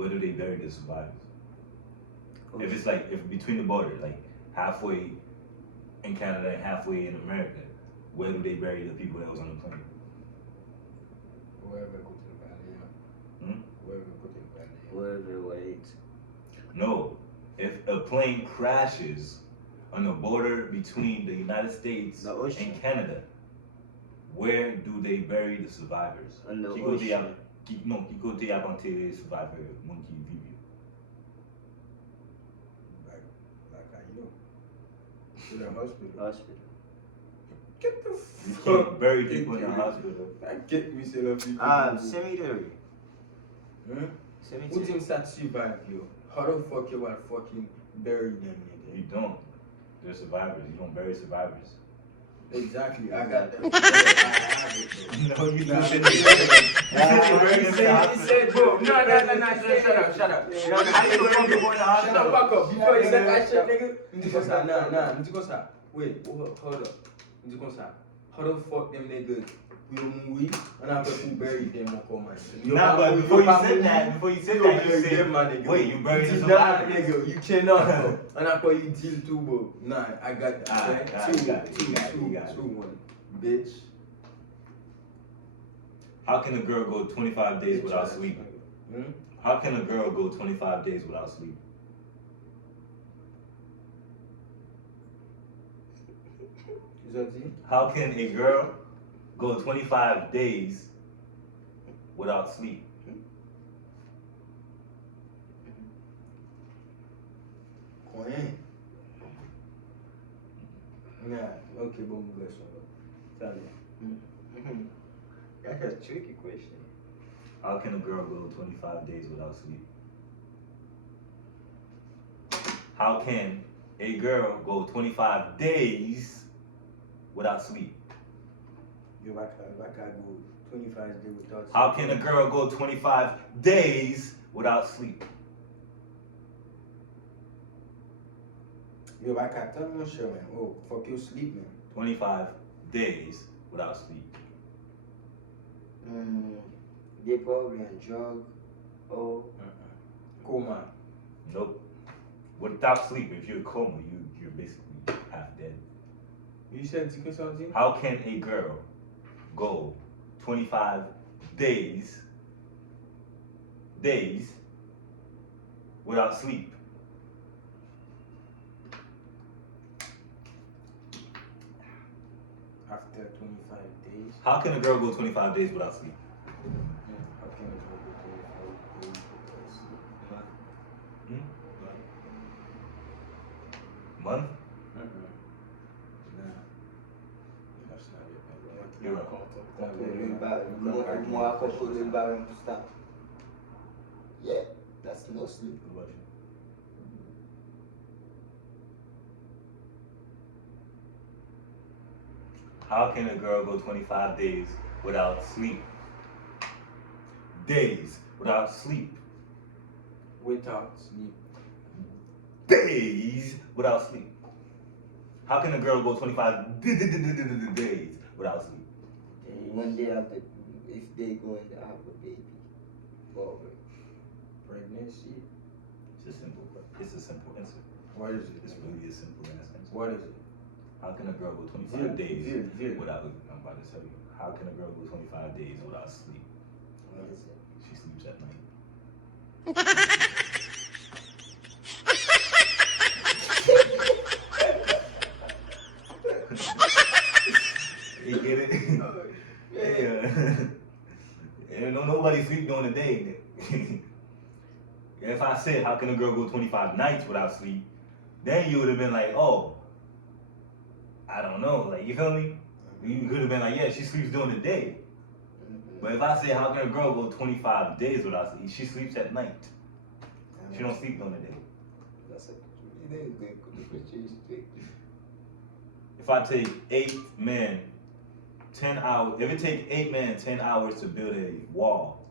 where do they bury the survivors? If it's like, if between the border, like halfway in Canada and halfway in America, where do they bury the people that was on the plane? Wherever go to the valley, yeah. Wherever go to the valley. Wherever wait. No. If a plane crashes on the border between the United States and Canada, where do they bury the survivors? On the Qui ocean. côté a planté les survivors, monde qui vivent? Like I know. To the hospital. Hospital. Get the You fuck. can't bury people in the hospital. I get me say love people. Cemetery. Who Cemetery. thinks that survive, yo? How the fuck you want fucking bury them, You nigga? don't. They're survivors. You don't bury survivors. Exactly, I got that. I have it, No, you Nah, don't. he said, bro, no, shut up. No, I didn't go to the shut the fuck up. Before you said that shit, nigga. Nah, wait, hold up. How the fuck them niggas will move and after who buried them or come and Nah, but before you said that, you said, them, my nigga. wait, you buried the Nah, survivors? nigga, you cannot, bro. And after you deal too, bro. Nah, I got that. You got it. Two, one. Bitch. How can a girl go 25 days without sleep? How can a girl go 25 days without sleep? How can a girl go 25 days without sleep? Nah, okay, boom, go. That's a tricky question. How can a girl go 25 days without sleep? How can a girl go 25 days without sleep? Yo, I can go 25 days without sleep. How can a girl go 25 days without sleep? Yo, I can't tell no shit, man. Oh, fuck you, sleep, man. 25 days without sleep. They probably on drug or Coma. Nope. Without sleep, if you're in coma, you're basically half dead. You said something? How can a girl go 25 days without sleep? After 25 days. How can a girl go 25 days without sleep? How can a girl go 25 days without sleep? Month? Nah. That's not it. You're right. more couple environment to stop. Yeah, that's no sleep. What about you? How can a girl go 25 days without sleep? Days without sleep. Without sleep. Days without sleep. How can a girl go 25 days without sleep? When they have the, if they going to have a baby, probably. Pregnancy. It's a simple answer. What is it? It's really a simple answer. What is it? How can a girl go 25 days Veer. without, I'm about to tell you, how can a girl go 25 days without sleep? What is it? She sleeps at night. You get it? Yeah. And nobody sleep during the day. If I said, how can a girl go 25 nights without sleep, then you would have been like, oh, I don't know, like, you feel me? You could have been like, yeah, she sleeps during the day. But if I say, how can a girl go 25 days without sleep? She sleeps at night. She don't sleep during the day. That's a good question. If I take 8 men, 10 hours, if it take 8 men 10 hours to build a wall,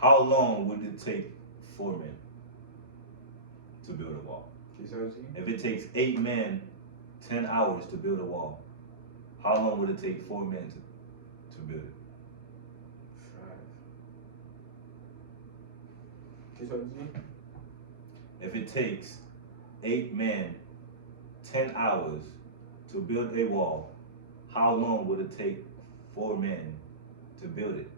how long would it take 4 men to build a wall? If it takes 8 men 10 hours to build a wall, how long would it take 4 men to build it? Kesyon di? If it takes 8 men 10 hours to build a wall, how long would it take 4 men to build it?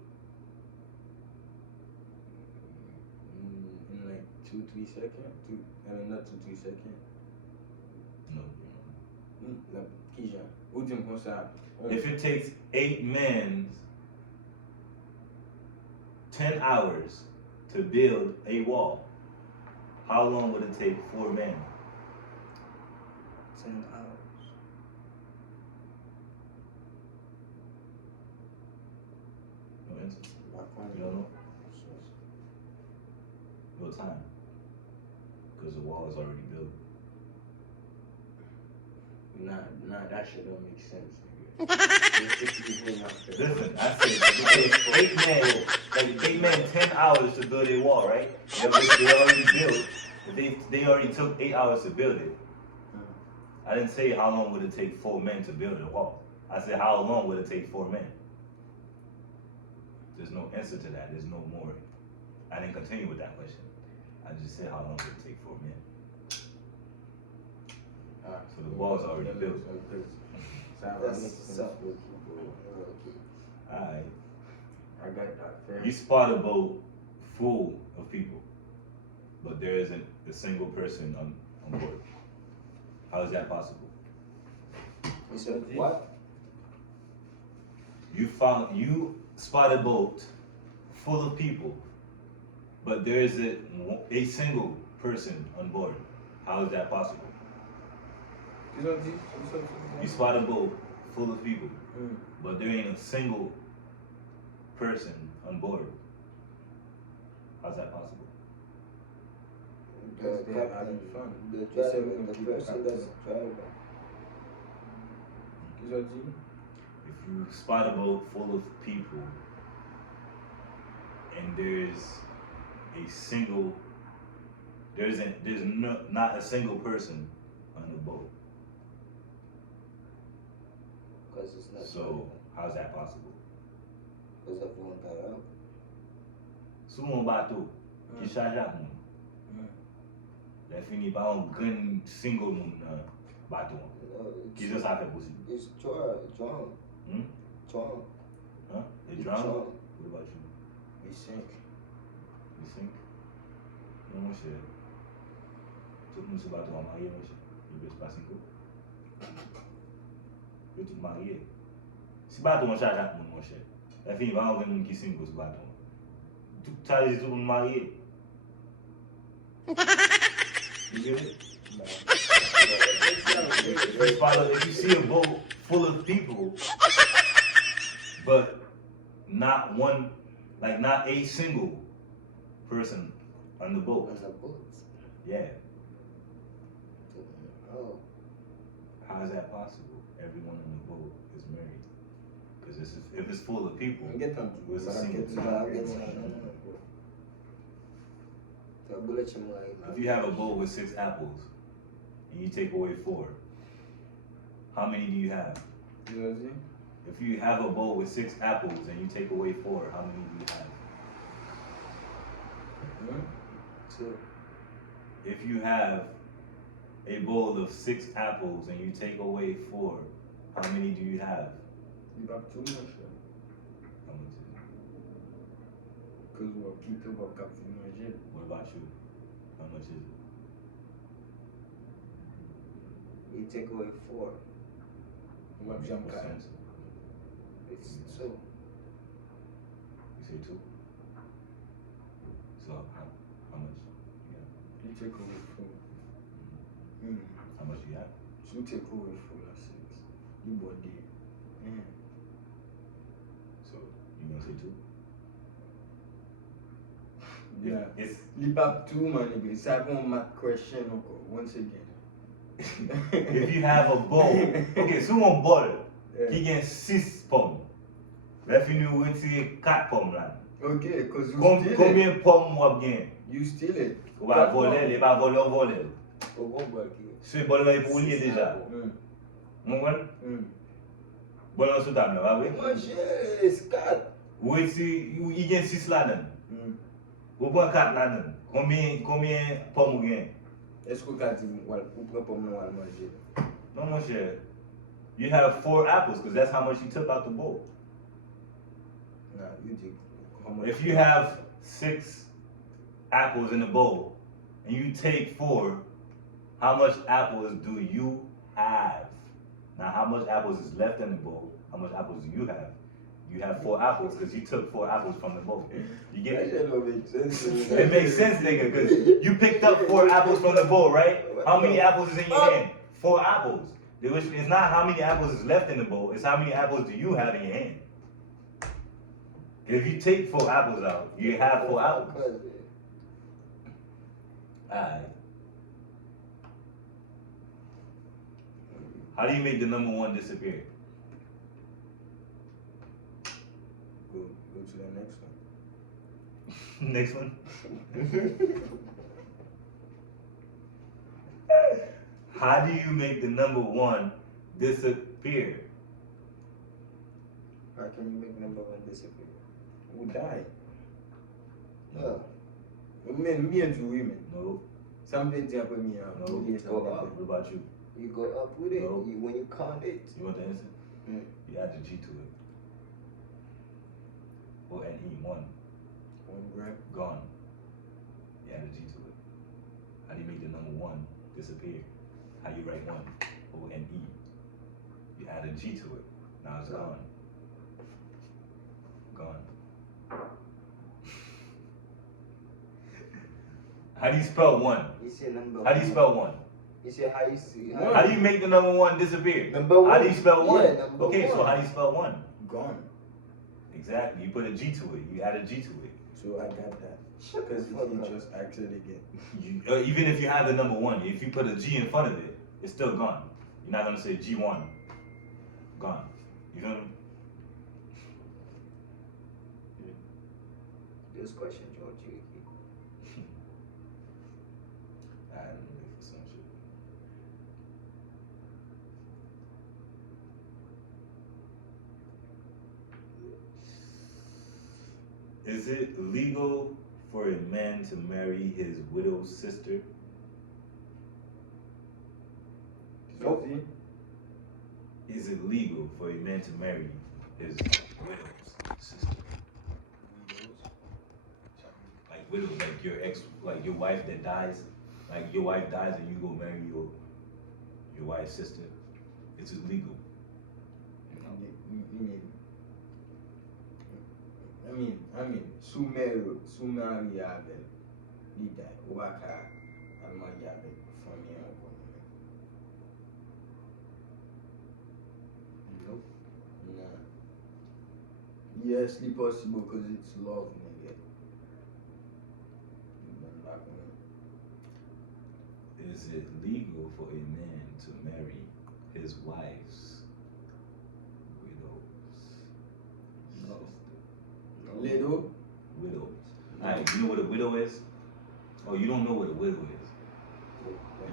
In like 2-3 seconds? Not 2-3 seconds. No. La Kijan. Ou di m kon sa? If it takes 8 men 10 hours to build a wall, how long would it take 4 men? 10 hours. No answer. My phone. You don't know? No time. Because the wall is already built. Nah, that shit don't make sense, nigga. Listen, I said it takes 8 men 10 hours to build a wall, right? They already built. They already took 8 hours to build it. I didn't say how long would it take 4 men to build a wall. I said how long would it take 4 men? There's no answer to that. There's no more. I didn't continue with that question. I just said how long would it take 4 men? So the wall's already built. That's okay. Alright. I got that. Fair. You spot a boat full of people, but there isn't a single person on board. How is that possible? You said what? You spot a boat full of people, but there isn't a single person on board. How is that possible? You spot a boat full of people, but there ain't a single person on board. How's that possible? The they're captain, having fun. the They driver, said we can the keep the person captain. that's driving. Kesyon di? If you spot a boat full of people and not a single person on the boat. Because it's not. So how's that possible? Because everyone got out. Sou mon bateau ki charge ak moun. Le fini pa un gran single moun nan bateau. Ki jan sa fe posib? It's drown. Hmm? Drown. Huh? They It's drown? drown. What about you? We sink. You sink? Non mon chè. Tout moun sou bateau an mariye mon chè. Yo bes pa sinko. Yo tout mariye. Si bateau an charge ak moun mon chè. Le fini pa un gran moun ki sinko sou bateau. Tout charge tout moun mariye. You get it? If you see a boat full of people, but not a single person on the boat. On the boat. Yeah. Oh. How is that possible? Everyone on the boat is married. Because if it's full of people, Get them. it's a single If you have a boat with 6 apples and you take away 4, how many do you have? Kesyon di? If you have a bowl with 6 apples and you take away 4, how many do you have? 2. If you have a bowl of 6 apples and you take away 4, how many do you have? You have too much. How much is it? Because we're people who have to imagine. What about you? How much is it? You take away 4. We have jump What's the cut. answer? It's 2. You say 2? So how much you have? You take away 4. How much you have? You take away 4 or 6. You bought it. So you gonna say 2? Yeah. It's Leap up 2, man. It's a math question once again. if you have a bowl, okay, so one bowl, qui gagne 6 pommes. Là, fini ou retirer 4 pommes là. Okay, because you steal it. Combien pommes ou ap gen? You steal it. Ou va voler, il va voler ou voler. Au bon bol qui Ce bol là, il pour lier déjà. Mon gars, bol là sous table là, va oui? Manger, c'est 4. Ou il gagne 6 là dedans. Ou prend 4 là dedans. Combien pomme gain? Est-ce que tu as dit, ou prend pomme noire manger? No, mon cher. You have 4 apples because that's how much you took out the bowl. Nah, you dig. How much? If you have 6 apples in the bowl and you take 4, how much apples do you have? Now, how much apples is left in the bowl? How much apples do you have? You have 4 apples because you took 4 apples from the bowl. You get That it? shit don't make sense. It makes sense, nigga, because you picked up 4 apples from the bowl, right? How many apples is in your hand? 4 apples. It's not how many apples is left in the bowl, it's how many apples do you have in your hand. If you take 4 apples out, you have 4 apples. Alright. How do you make the number 1 disappear? Go to the next one. Next one. How do you make the number 1 disappear? How can you make number 1 disappear? Who die? No. Me and you women. No. Something happen me. No. What about you? You go up with it No. when you count it. You want the answer? Mm. You add the G to it. O-N-E, 1. 1 gram. Gone. You add a G to it. How do you make the number 1 disappear? How you write 1? O-N-E. You add a G to it. Now it's gone. Gone. How do you spell 1? You say number How do you spell 1? You say how you see. How do you make the number 1 disappear? Number 1. How do you spell 1? Yeah, number Okay, 1. so how do you spell 1? Gone. Exactly. You put a G to it. You add a G to it. So I got that. Shut Because the fuck he up. just acted again. Even if you have the number 1, if you put a G in front of it, it's still gone. You're not gonna say G1. Gone. You feel me? This question, George. I don't know for some shit. Is it legal for a man to marry his widow's sister? Nope. Is it legal for a man to marry his widow's sister? Like widows, like your ex, like your wife that dies, like your wife dies and you go marry your wife's sister. It's illegal. I mean, Sumari Abel, Lida, Waka, and Mariabe, from here. Nope. Nah. Yes, it's possible because it's love, nigga. Is it legal for a man to marry his wife's widow's sister? Little. Widow. Alright, you know what a widow is? Oh, you don't know what a widow is.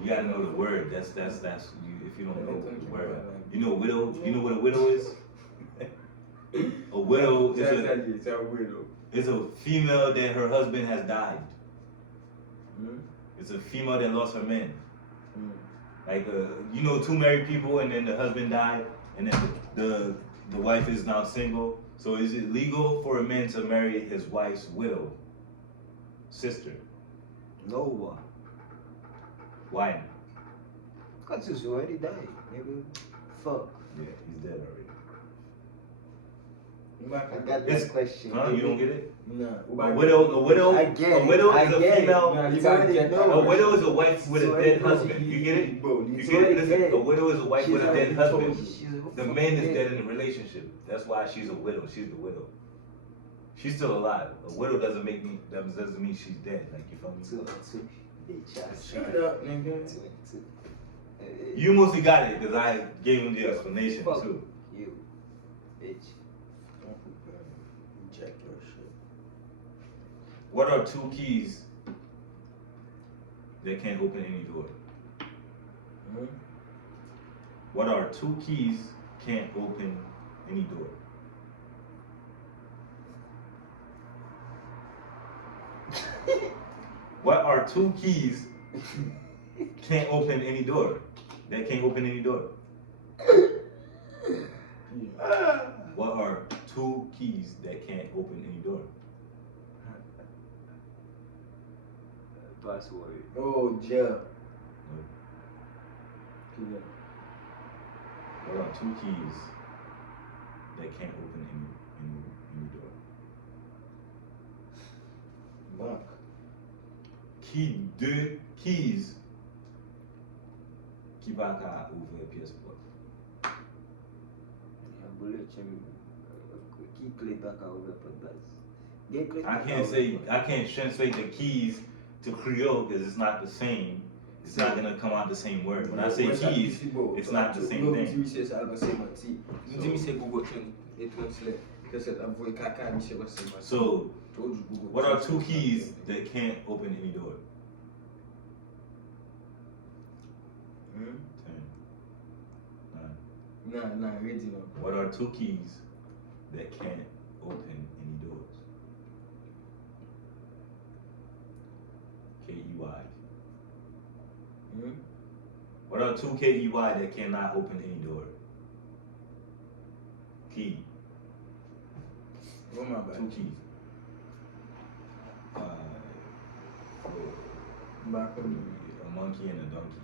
You gotta know the word. That's you. If you don't know the word, you know widow. You know what a widow is? A widow is It's a widow. is a female that her husband has died. Hmm? It's a female that lost her man. Hmm. Like you know, 2 married people and then the husband died, and then the wife is now single. So is it legal for a man to marry his wife's widow sister? No. Why? Because he's already died, nigga. Fuck. Yeah, he's dead already. I got It's- that question. Huh? You don't get it? Nah. A widow I get it. a widow I is a get it. female. Nah, It's you gotta already get known. A widow is a wife with a It's dead already husband. You get it? Bro, You It's get it? already Listen, dead. a widow is a wife She's with a already dead husband. told you. She's The fucking man is dead. dead in the relationship. That's why she's a widow. She's the widow. She's still alive. A widow doesn't mean she's dead. Like you feel me? 2 and 2. Bitch ass. Shut up, nigga. 2 and 2. You mostly got it because I gave him the explanation Fuck too. you, bitch. Don't reject your shit. What are 2 keys that can't open any door? Hmm? What are 2 keys can't open any door? What are two keys can't open any door? That can't open any door. What are two keys that can't open any door? Password. Oh, jail. What are two keys that can't open any door? Bank. Deux keys qui va qu'à ouvrir pièce porte. Qui clé pas qu'à ouvrir porte base? I can't translate the keys to Creole because it's not the same. It's not gonna come out the same word. When I say keys, it's not the same thing. So, what are two keys that can't open any door? 10, 9. Nah, ready now. What are two keys that can't open any doors? K-E-Y. What are two K-E-Y that cannot open any door? Key. Oh my bad. Two keys. 5, 4, Back on 3, a monkey and a donkey.